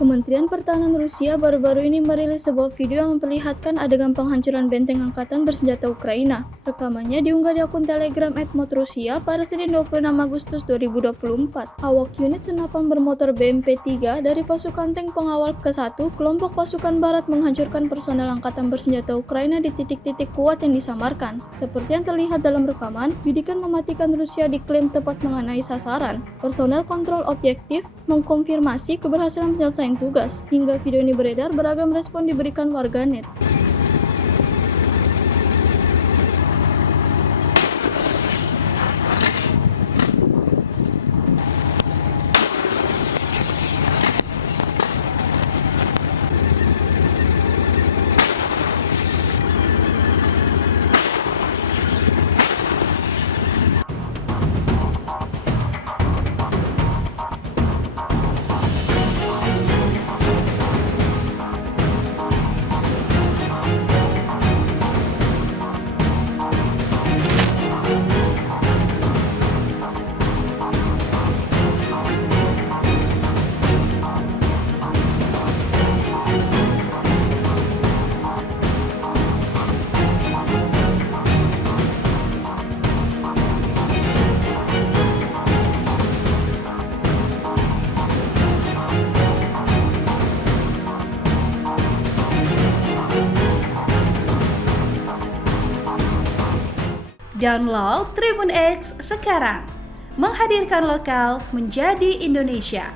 Kementerian Pertahanan Rusia baru-baru ini merilis sebuah video yang memperlihatkan adegan penghancuran benteng angkatan bersenjata Ukraina. Rekamannya diunggah di akun Telegram @modrusia pada Senin 26 Agustus 2024. Awak unit senapan bermotor BMP-3 dari pasukan tank pengawal ke-1 kelompok pasukan barat menghancurkan personel angkatan bersenjata Ukraina di titik-titik kuat yang disamarkan. Seperti yang terlihat dalam rekaman, bidikan mematikan Rusia diklaim tepat mengenai sasaran. Personel kontrol objektif mengkonfirmasi keberhasilan penyelesaian tugas. Hingga video ini beredar, beragam respon diberikan warganet. Download Tribun X sekarang, menghadirkan lokal menjadi Indonesia.